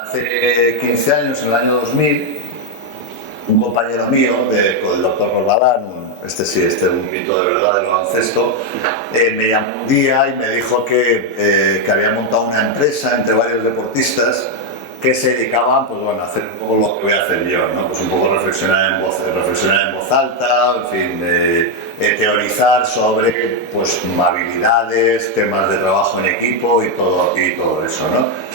Hace 15 años, en el año 2000, un compañero mío, con el doctor Corbalán, este es un mito de verdad del baloncesto, me llamó un día y me dijo que había montado una empresa entre varios deportistas que se dedicaban, pues bueno, a hacer un poco lo que voy a hacer yo, ¿no? Pues un poco reflexionar en voz alta, en fin, teorizar sobre pues habilidades, temas de trabajo en equipo y todo eso, ¿no?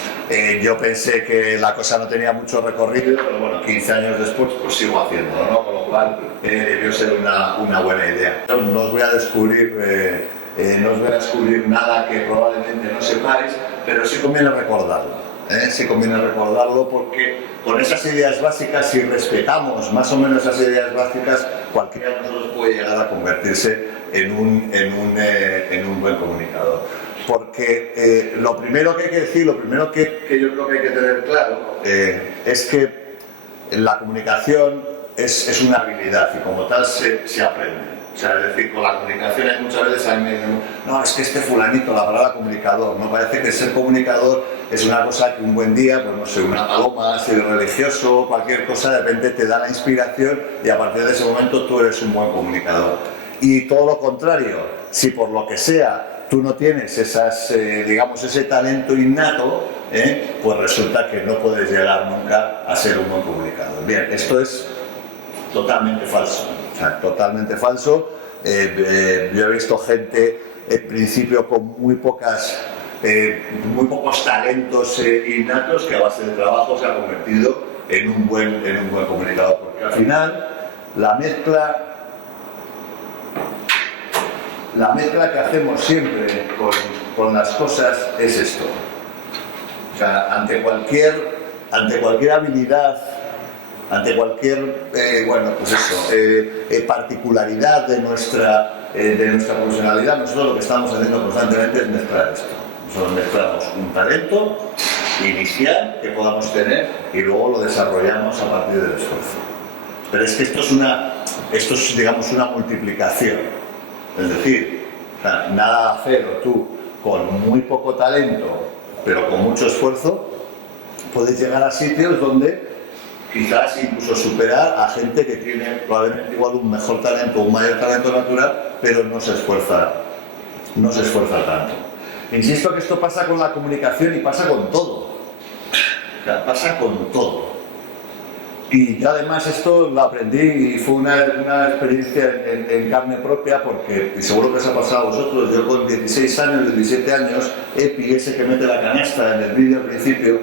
Yo pensé que la cosa no tenía mucho recorrido, pero bueno, 15 años después pues sigo haciéndolo, ¿no? Con lo cual debió ser una buena idea. Yo no os voy a descubrir nada que probablemente no sepáis, pero sí conviene recordarlo. Sí conviene recordarlo porque con esas ideas básicas, si respetamos más o menos esas ideas básicas, cualquiera de nosotros puede llegar a convertirse en un buen comunicador. Porque lo primero que hay que decir, lo primero que yo creo que hay que tener claro es que la comunicación es una habilidad y como tal se aprende. O sea, es decir, con la comunicación hay muchas veces a mí me dicen, no, es que este fulanito, la palabra comunicador, me parece que ser comunicador es una cosa que un buen día, pues no sé, una paloma, ser religioso, cualquier cosa, de repente te da la inspiración y a partir de ese momento tú eres un buen comunicador. Y todo lo contrario, si por lo que sea tú no tienes ese talento innato, pues resulta que no puedes llegar nunca a ser un buen comunicador. Bien, esto es totalmente falso. O sea, totalmente falso. Yo he visto gente, en principio, con muy pocos talentos innatos que a base de trabajo se ha convertido en un buen comunicador. Porque al final, la mezcla que hacemos siempre con las cosas es esto. O sea, ante cualquier habilidad, ante cualquier particularidad de nuestra profesionalidad, nosotros lo que estamos haciendo constantemente es mezclar esto. Nosotros mezclamos un talento inicial que podamos tener y luego lo desarrollamos a partir del esfuerzo. Pero es que esto es digamos una multiplicación. Es decir, nada hacer tú con muy poco talento, pero con mucho esfuerzo, puedes llegar a sitios donde quizás incluso superar a gente que tiene probablemente igual un mejor talento, un mayor talento natural, pero no se esfuerza tanto. Insisto que esto pasa con la comunicación y pasa con todo. O sea, pasa con todo. Y yo además esto lo aprendí y fue una experiencia en carne propia porque, y seguro que os ha pasado a vosotros, yo con 16 años, 17 años, Epi, ese que mete la canasta en el vídeo al principio,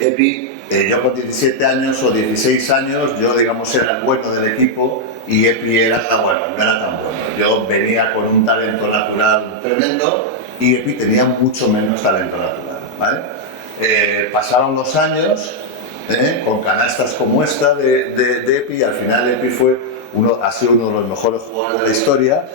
Epi, yo con 17 años o 16 años, yo digamos era el bueno del equipo y Epi no era tan bueno. Yo venía con un talento natural tremendo y Epi tenía mucho menos talento natural, ¿vale? Pasaron los años con canastas como esta de Epi, al final Epi ha sido uno de los mejores jugadores de la historia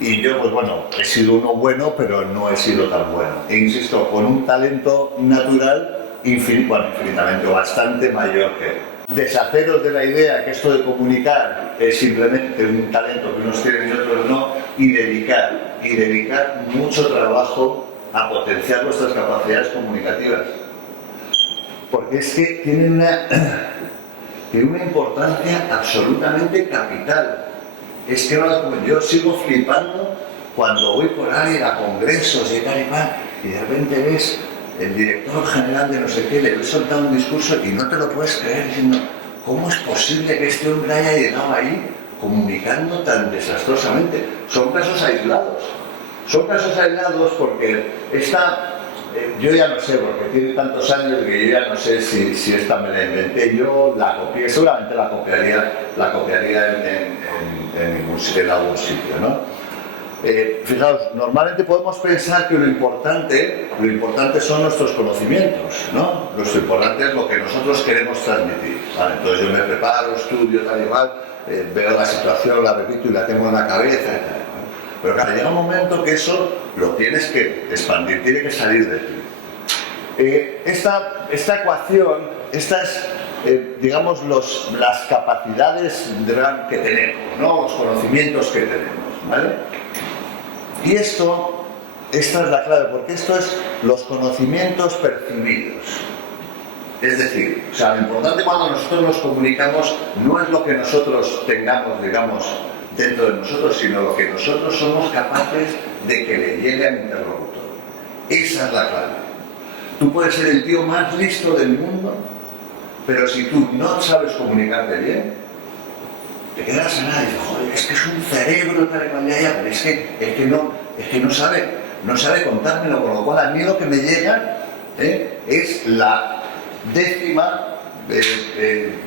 y yo, pues bueno, he sido uno bueno, pero no he sido tan bueno. E insisto, con un talento natural infinitamente o bastante mayor que él. Deshaceros de la idea que esto de comunicar es simplemente un talento que unos tienen y otros no, y dedicar mucho trabajo a potenciar vuestras capacidades comunicativas. Porque es que tiene una importancia absolutamente capital. Es que yo sigo flipando cuando voy por ahí a congresos y tal y de repente ves el director general de no sé qué, le he soltado un discurso y no te lo puedes creer diciendo ¿cómo es posible que este hombre haya llegado ahí comunicando tan desastrosamente? Son casos aislados porque yo ya no sé, porque tiene tantos años que yo ya no sé si esta me la inventé yo, la copié, seguramente la copiaría en algún sitio, ¿no? Fijaos, normalmente podemos pensar que lo importante son nuestros conocimientos, ¿no? Lo importante es lo que nosotros queremos transmitir, ¿vale? Entonces yo me preparo, estudio, tal y cual, veo la situación, la repito y la tengo en la cabeza y tal. Pero claro, llega un momento que eso lo tienes que expandir, tiene que salir de ti. Esta ecuación, digamos, las capacidades que tenemos, ¿no? Los conocimientos que tenemos, ¿vale? Y esto esta es la clave, porque esto es los conocimientos percibidos. Es decir, o sea, lo importante cuando nosotros los comunicamos no es lo que nosotros tengamos, digamos, dentro de nosotros, sino lo que nosotros somos capaces de que le llegue al interlocutor. Esa es la clave. Tú puedes ser el tío más listo del mundo, pero si tú no sabes comunicarte bien, te quedas en nada y dices, joder, es que es un cerebro tal y cual ya, pero es que no sabe contármelo, con lo cual a mí lo que me llega es la décima,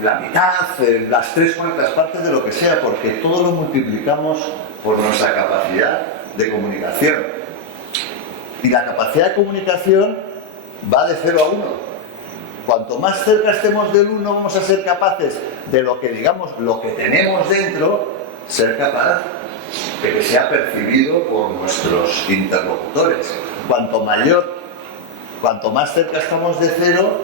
la mitad, las 3/4 partes de lo que sea, porque todo lo multiplicamos por nuestra capacidad de comunicación. Y la capacidad de comunicación va de 0 a 1. Cuanto más cerca estemos del 1, vamos a ser capaces de lo que digamos, lo que tenemos dentro, ser capaz de que sea percibido por nuestros interlocutores. Cuanto más cerca estamos de 0,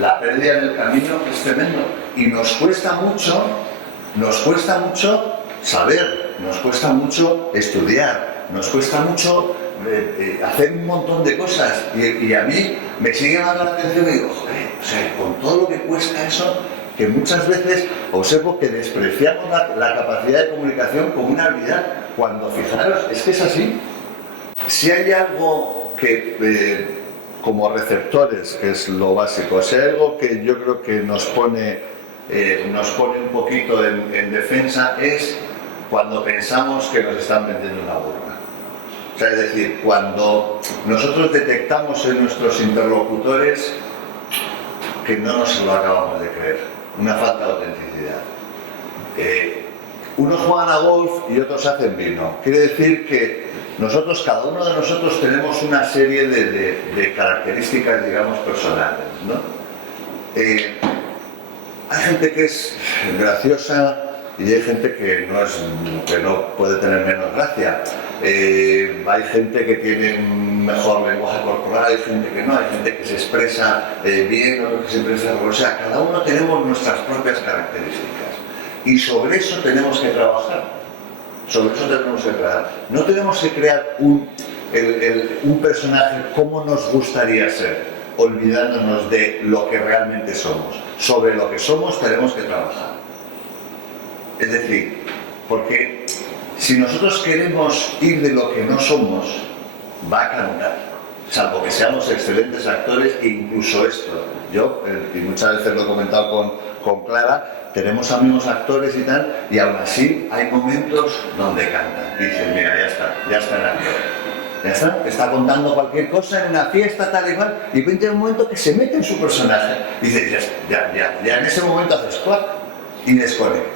la pérdida en el camino es tremendo. Y nos cuesta mucho saber, nos cuesta mucho estudiar, nos cuesta mucho hacer un montón de cosas. Y a mí me sigue dando la atención y digo, joder, o sea, con todo lo que cuesta eso, que muchas veces observo que despreciamos la capacidad de comunicación como una habilidad, cuando fijaros, es que es así. Si hay algo que, como receptores, que es lo básico, si hay algo que yo creo que nos pone un poquito en defensa, es cuando pensamos que nos están vendiendo una burla. O sea, es decir, cuando nosotros detectamos en nuestros interlocutores que no nos lo acabamos de creer, una falta de autenticidad. Unos juegan a golf y otros hacen vino. Quiere decir que cada uno de nosotros tenemos una serie de características, digamos, personales, ¿no? Hay gente que es graciosa y hay gente que no puede tener menos gracia. Hay gente que tiene un mejor lenguaje corporal, hay gente que no, hay gente que se expresa bien, otro que se expresa mejor. O sea, cada uno tenemos nuestras propias características y sobre eso tenemos que trabajar. No tenemos que crear un personaje como nos gustaría ser, olvidándonos de lo que realmente somos. Sobre lo que somos tenemos que trabajar. Es decir, porque si nosotros queremos ir de lo que no somos, va a cantar, salvo que seamos excelentes actores, e incluso esto. Yo, y muchas veces lo he comentado con Clara, tenemos amigos actores y tal, y aún así hay momentos donde cantan. Y dicen, mira, ya está el actor. Está contando cualquier cosa en una fiesta, tal y cual, y de un momento que se mete en su personaje. Y dices, ya en ese momento haces clac y desconectas.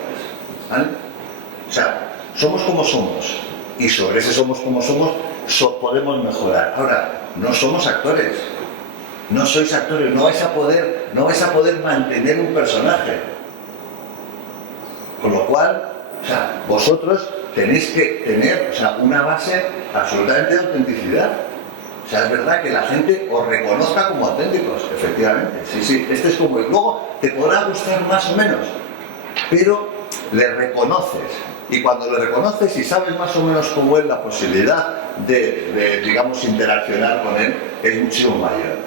¿Vale? O sea, somos como somos, y sobre ese somos como somos podemos mejorar. Ahora, no somos actores, no sois actores, no vais a poder mantener un personaje. Con lo cual, o sea, vosotros tenéis que tener, o sea, una base absolutamente de autenticidad. O sea, es verdad que la gente os reconozca como auténticos, efectivamente. Sí, este es como el luego te podrá gustar más o menos, pero le reconoces. Y cuando le reconoces y sabes más o menos cómo es la posibilidad de digamos, interaccionar con él, es muchísimo mayor.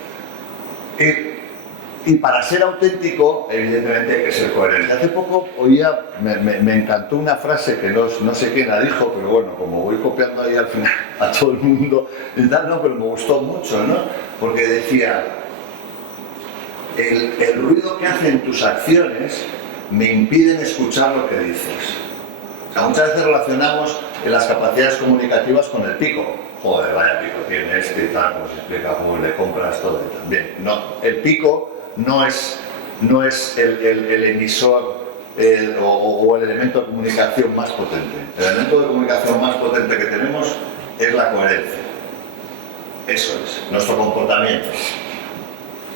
Y para ser auténtico, evidentemente hay que ser coherente. Hace poco oía, me encantó una frase que no sé quién la dijo, pero bueno, como voy copiando ahí al final a todo el mundo, pero me gustó mucho, ¿no? Porque decía, el ruido que hacen tus acciones me impiden escuchar lo que dices. O sea, muchas veces relacionamos las capacidades comunicativas con el pico. Joder, vaya pico tiene este y tal, como se explica, cómo le compras todo y también. No, el pico no es el emisor o el elemento de comunicación más potente. El elemento de comunicación más potente que tenemos es la coherencia. Eso es, nuestro comportamiento.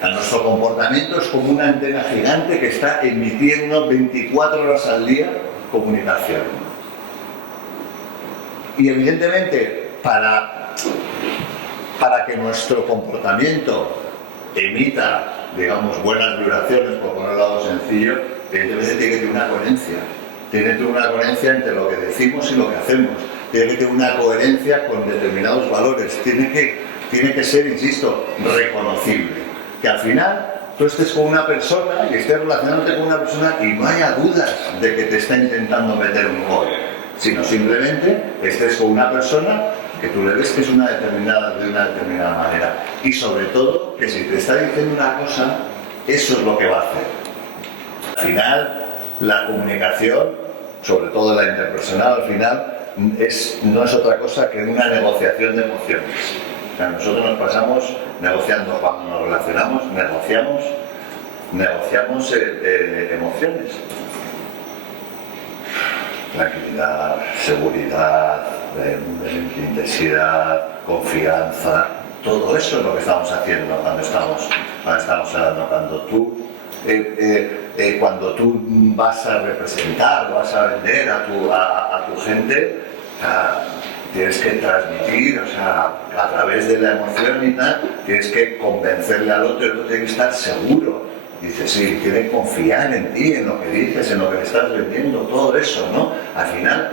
Nuestro comportamiento es como una antena gigante que está emitiendo 24 horas al día comunicación. Y evidentemente, para que nuestro comportamiento emita, digamos, buenas vibraciones, por ponerlo algo sencillo, evidentemente tiene que tener una coherencia. Tiene que tener una coherencia entre lo que decimos y lo que hacemos. tiene que tener una coherencia con determinados valores, tiene que ser, insisto, reconocible. Que al final tú estés con una persona y estés relacionándote con una persona y no haya dudas de que te está intentando meter un gol, sino simplemente estés con una persona que tú le ves que es de una determinada manera. Y sobre todo, que si te está diciendo una cosa, eso es lo que va a hacer. Al final, la comunicación, sobre todo la interpersonal, al final, no es otra cosa que una negociación de emociones. O sea, nosotros nos pasamos negociando, cuando nos relacionamos, negociamos emociones. Tranquilidad, seguridad, intensidad, confianza, todo eso es lo que estamos haciendo cuando estamos hablando. Cuando tú vas a representar, vas a vender a tu gente, tienes que transmitir, o sea, a través de la emoción y tal, tienes que convencerle al otro, el otro tiene que estar seguro. Dice, sí, tiene que confiar en ti, en lo que dices, en lo que le estás vendiendo, todo eso, ¿no? Al final,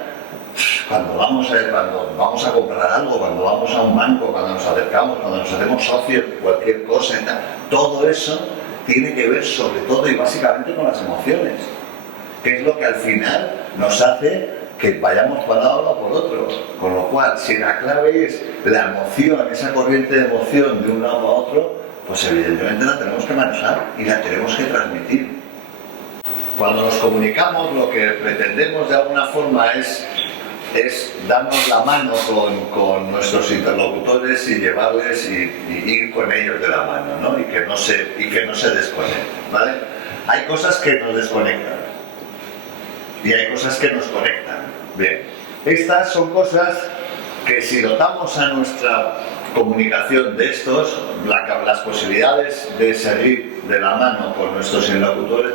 cuando vamos a comprar algo, cuando vamos a un banco, cuando nos acercamos, cuando nos hacemos socios de cualquier cosa y tal, todo eso tiene que ver sobre todo y básicamente con las emociones, que es lo que al final nos hace que vayamos para un lado o por otro. Con lo cual, si la clave es la emoción, esa corriente de emoción de un lado a otro, pues evidentemente la tenemos que manejar y la tenemos que transmitir. Cuando nos comunicamos, lo que pretendemos de alguna forma es darnos la mano con nuestros interlocutores y llevarles y ir con ellos de la mano, ¿no? Y que no se desconecten, ¿vale? Hay cosas que nos desconectan y hay cosas que nos conectan. Bien, estas son cosas que si dotamos a nuestra comunicación de estos, las posibilidades de seguir de la mano con nuestros interlocutores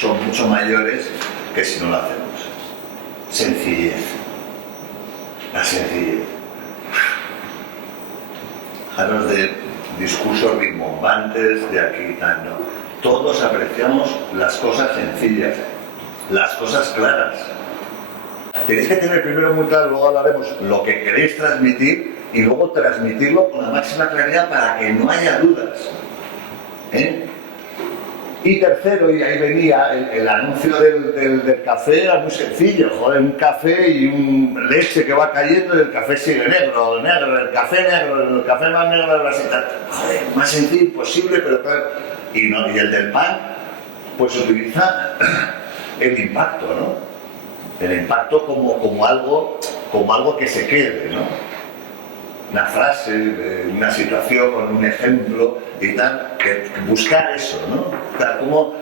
son mucho mayores que si no lo hacemos. Sencillez. La sencillez. Dejaros de discursos rimbombantes de aquí y tal, ¿no? Todos apreciamos las cosas sencillas, las cosas claras. Tenéis que tener primero muy claro, luego hablaremos, lo que queréis transmitir y luego transmitirlo con la máxima claridad para que no haya dudas. Y tercero, y ahí venía el anuncio del café, era muy sencillo, joder, un café y un leche que va cayendo y el café sigue negro, el café más negro de la cita. Joder, más sencillo imposible, pero claro. Y el del pan, pues utiliza el impacto, ¿no? El impacto como algo que se quede, ¿no? Una frase, una situación, un ejemplo y tal, que buscar eso, ¿no? O sea, como,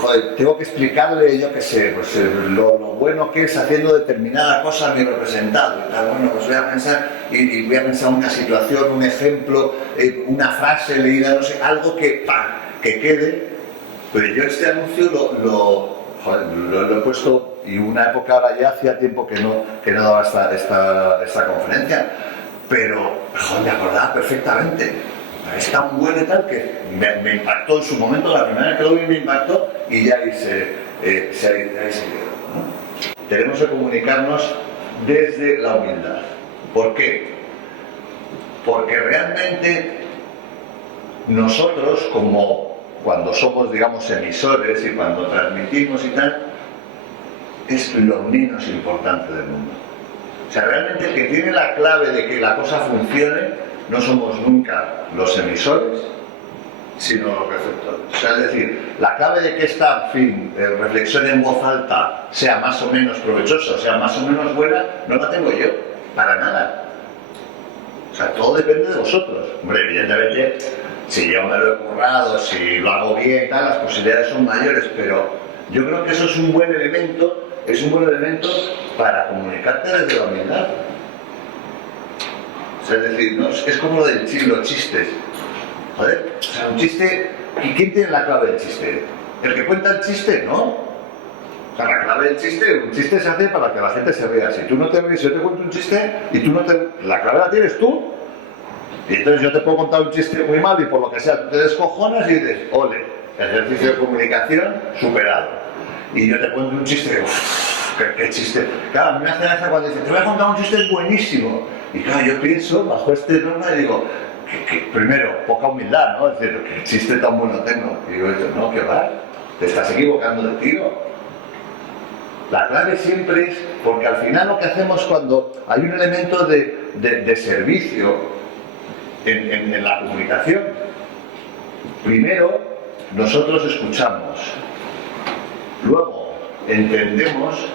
joder, tengo que explicarle, yo qué sé, pues lo bueno que es haciendo determinada cosa a mi representado y tal. Bueno, pues voy a pensar y voy a pensar una situación, un ejemplo, una frase leída, no sé, algo que quede. Pero yo este anuncio lo he puesto, y una época ahora ya hacía tiempo que no daba esta conferencia, pero joder, me acordaba perfectamente. Es tan bueno y tal que me impactó en su momento, la primera vez que lo vi me impactó y ya ahí se quedó, ¿no? Tenemos que comunicarnos desde la humildad. ¿Por qué? Porque realmente nosotros, como cuando somos, digamos, emisores y cuando transmitimos y tal, es lo menos importante del mundo. O sea, realmente el que tiene la clave de que la cosa funcione no somos nunca los emisores, sino los receptores. O sea, es decir, la clave de que esta, reflexión en voz alta sea más o menos provechosa, o sea, más o menos buena, no la tengo yo, para nada. O sea, todo depende de vosotros. Hombre, evidentemente, si yo me lo he currado, si lo hago bien y tal, las posibilidades son mayores, pero yo creo que eso es un buen elemento, para comunicarte desde la humildad. O sea, es decir, ¿no? Es como lo del los chistes. Joder, o sea, un chiste, ¿y quién tiene la clave del chiste? ¿El que cuenta el chiste? No. O sea, la clave del chiste, un chiste se hace para que la gente se vea. Si tú no te ves, yo te cuento un chiste y tú no te... La clave la tienes tú. Y entonces yo te puedo contar un chiste muy mal y por lo que sea, tú te descojonas y dices, ole, ejercicio de comunicación superado. Y yo te cuento un chiste, ¿Qué chiste? Claro, a mí me hace gracia cuando dice, te voy a contar un chiste, es buenísimo. Y claro, yo pienso, bajo este norma, y digo, que primero, poca humildad, ¿no? Es decir, ¿qué chiste tan bueno tengo? Y digo, no, que va, te estás equivocando de tiro. La clave siempre es, porque al final lo que hacemos cuando hay un elemento de servicio en la comunicación, primero nosotros escuchamos, luego entendemos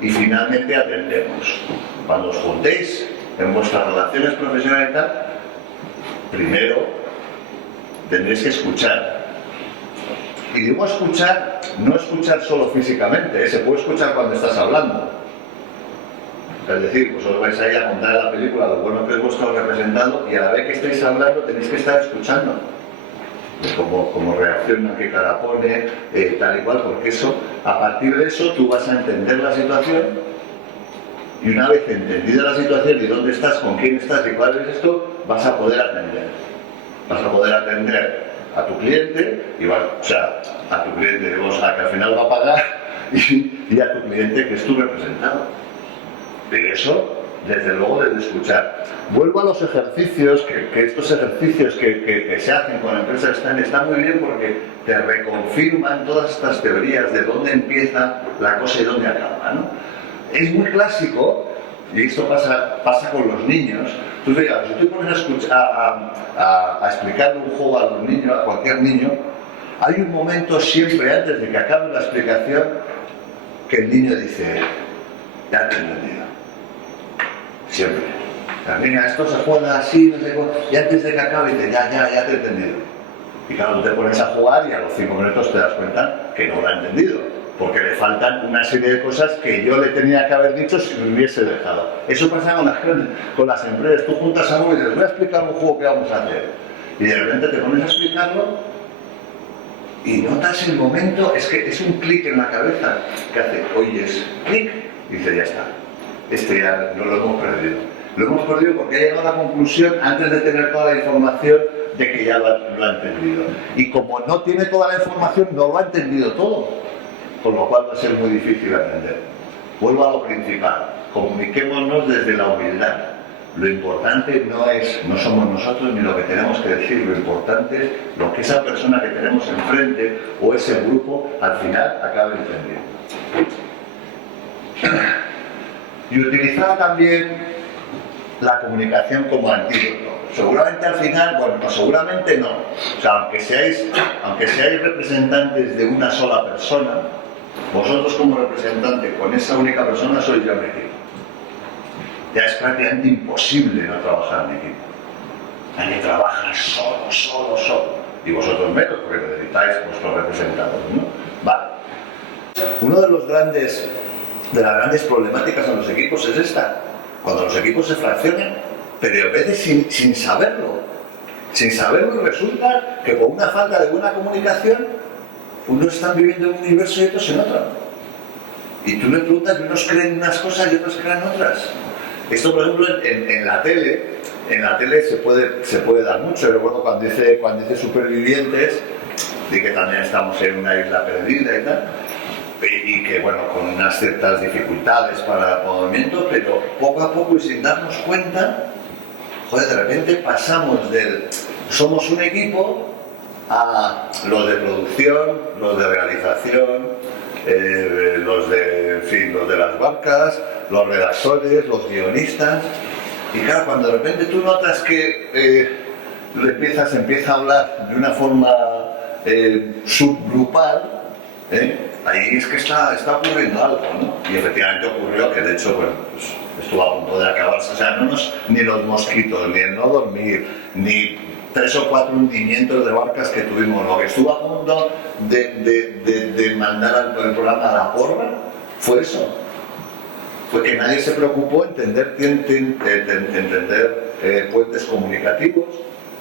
y finalmente atendemos. Cuando os juntéis en vuestras relaciones profesionales y tal, primero tendréis que escuchar. Y digo escuchar, no escuchar solo físicamente, se puede escuchar cuando estás hablando. Es decir, vosotros vais ahí a contar en la película lo bueno que es vuestro representado y a la vez que estáis hablando tenéis que estar escuchando. Cómo reacciona, qué cara pone, tal y cual, porque eso, a partir de eso tú vas a entender la situación y una vez entendida la situación y dónde estás, con quién estás y cuál es esto, vas a poder atender. Vas a poder atender a tu cliente, a tu cliente, que al final va a pagar, y a tu cliente que es tu representado. De eso, desde luego, de escuchar. Vuelvo a los ejercicios, que estos ejercicios que se hacen con empresas están muy bien porque te reconfirman todas estas teorías de dónde empieza la cosa y dónde acaba, ¿no? Es muy clásico, y esto pasa con los niños. Tú fíjate, si tú pones a explicarle un juego a los niños, a cualquier niño, hay un momento siempre antes de que acabe la explicación que el niño dice, ya te he entendido. Siempre. Mira, esto se juega así, no sé cómo, y antes de que acabe dice, ya te he entendido. Y claro, tú te pones a jugar y a los 5 minutos te das cuenta que no lo ha entendido, porque le faltan una serie de cosas que yo le tenía que haber dicho si me hubiese dejado. Eso pasa con las empresas. Tú juntas a uno y dices, voy a explicar un juego que vamos a hacer. Y de repente te pones a explicarlo y notas el momento, es que es un clic en la cabeza que hace, oyes, clic, y dice, ya está. Ya no lo hemos perdido. Lo hemos perdido porque ha llegado a la conclusión antes de tener toda la información de que ya lo ha entendido. Y como no tiene toda la información, no lo ha entendido todo. Con lo cual va a ser muy difícil aprender. Vuelvo a lo principal. Comuniquémonos desde la humildad. Lo importante no somos nosotros ni lo que tenemos que decir. Lo importante es lo que esa persona que tenemos enfrente o ese grupo al final acabe entendiendo. Y utilizar también la comunicación como antídoto. Seguramente al final, seguramente no. O sea, aunque seáis representantes de una sola persona, vosotros como representante con esa única persona sois ya un equipo. Ya es prácticamente imposible no trabajar en equipo. Nadie trabaja solo. Y vosotros menos, porque necesitáis vuestros representantes, ¿no? Vale. Uno de las grandes problemáticas en los equipos es esta. Cuando los equipos se fraccionan, pero a veces sin saberlo. Sin saberlo, resulta que por una falta de buena comunicación, unos están viviendo en un universo y otros en otro. Y tú le preguntas y unos creen unas cosas y otros creen otras. Esto, por ejemplo, en la tele se puede dar mucho. Yo recuerdo cuando dice Supervivientes, de que también estamos en una isla perdida y tal, y que, con unas ciertas dificultades para el movimiento, pero poco a poco y sin darnos cuenta, de repente pasamos del somos un equipo a los de producción, los de realización, los de las barcas, los redactores, los guionistas. Y claro, cuando de repente tú notas que empieza a hablar de una forma subgrupal, ahí es que está ocurriendo algo, ¿no? Y efectivamente ocurrió, que de hecho, estuvo a punto de acabarse. O sea, ni los mosquitos, ni el no dormir, ni 3 o 4 hundimientos de barcas que tuvimos. Lo que estuvo a punto de mandar el programa a la porra fue eso. Fue que nadie se preocupó en entender puentes comunicativos.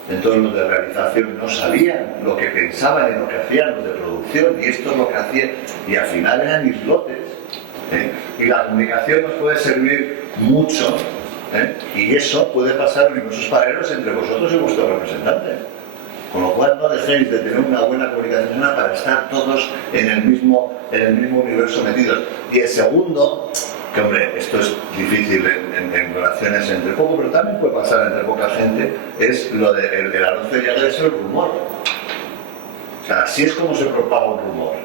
Entonces los de realización no sabían lo que pensaban y lo que hacían los de producción, y esto es lo que hacían, y al final eran islotes. Y la comunicación nos puede servir mucho, y eso puede pasar en esos paralelos entre vosotros y vuestros representantes. Con lo cual no dejéis de tener una buena comunicación para estar todos en el mismo universo metidos. Y el segundo, que hombre, esto es difícil en relaciones entre poco, pero también puede pasar entre poca gente, es lo del arroz de Jagger, es el rumor. O sea, así es como se propaga un rumor.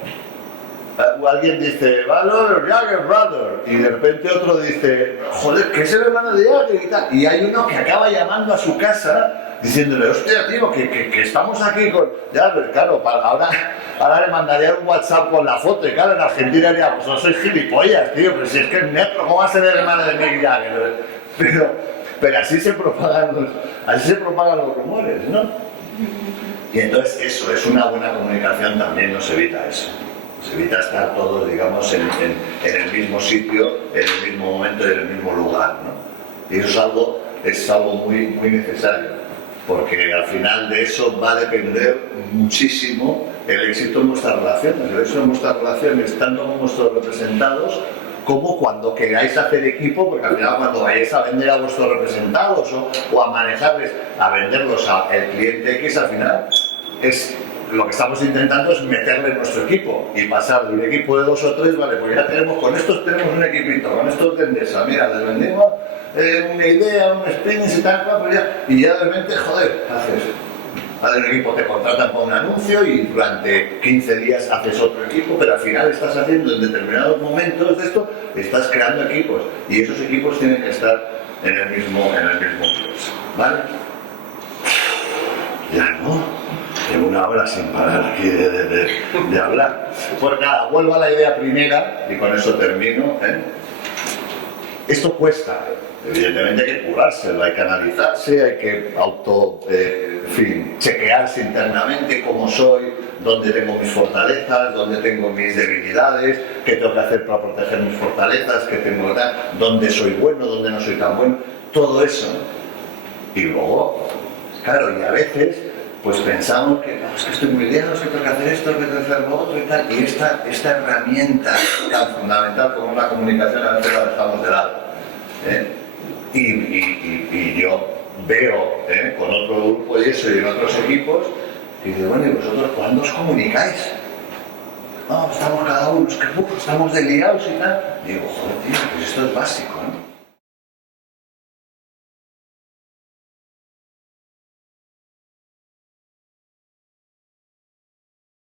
Alguien dice, Valor, Jagger Brother, y de repente otro dice, joder, que es el hermano de Jagger y tal. Y hay uno que acaba llamando a su casa diciéndole, hostia, tío, que estamos aquí con Jagger. Claro, ahora le mandaría un WhatsApp con la foto, y claro, en Argentina diría, pues no soy gilipollas, tío, pero si es que es negro, ¿cómo va a ser el hermano de Mick Jagger? Pero así se propagan los rumores, ¿no? Y entonces eso, es una buena comunicación, también nos evita eso. Nos evita estar todos, digamos, en el mismo sitio, en el mismo momento y en el mismo lugar, ¿no? Y eso es algo muy, muy necesario, porque al final de eso va a depender muchísimo el éxito de nuestras relaciones. El éxito de nuestras relaciones, tanto con nuestros representados, como cuando queráis hacer equipo, porque al final cuando vayáis a vender a vuestros representados o a manejarles, a venderlos al cliente X, al final lo que estamos intentando es meterle en nuestro equipo y pasar de un equipo de 2 o 3, vale, pues ya con estos tenemos un equipito, con estos de Endesa, mira, les vendemos una idea, un spinning y tal, y ya de repente, joder, haces un equipo, te contratan para un anuncio y durante 15 días haces otro equipo, pero al final estás haciendo en determinados momentos de esto, estás creando equipos y esos equipos tienen que estar en el mismo proceso, ¿vale? Ya no. Llevo una hora sin parar aquí de hablar. Pues nada, vuelvo a la idea primera y con eso termino. Esto cuesta, evidentemente hay que currárselo, hay que analizarse, hay que chequearse internamente cómo soy, dónde tengo mis fortalezas, dónde tengo mis debilidades, qué tengo que hacer para proteger mis fortalezas, dónde soy bueno, dónde no soy tan bueno, todo eso. Y luego, claro, y a veces pues pensamos que no, es que estoy muy lejos, que tengo que hacer esto, que tengo que hacer lo otro y tal, y esta herramienta tan fundamental como la comunicación a veces la dejamos de lado. Y yo veo con otro grupo y eso y en otros equipos, y digo, bueno, ¿y vosotros cuándo os comunicáis? No, estamos cada uno, estamos deliados y tal. Y digo, joder, tío, pues esto es básico, ¿no?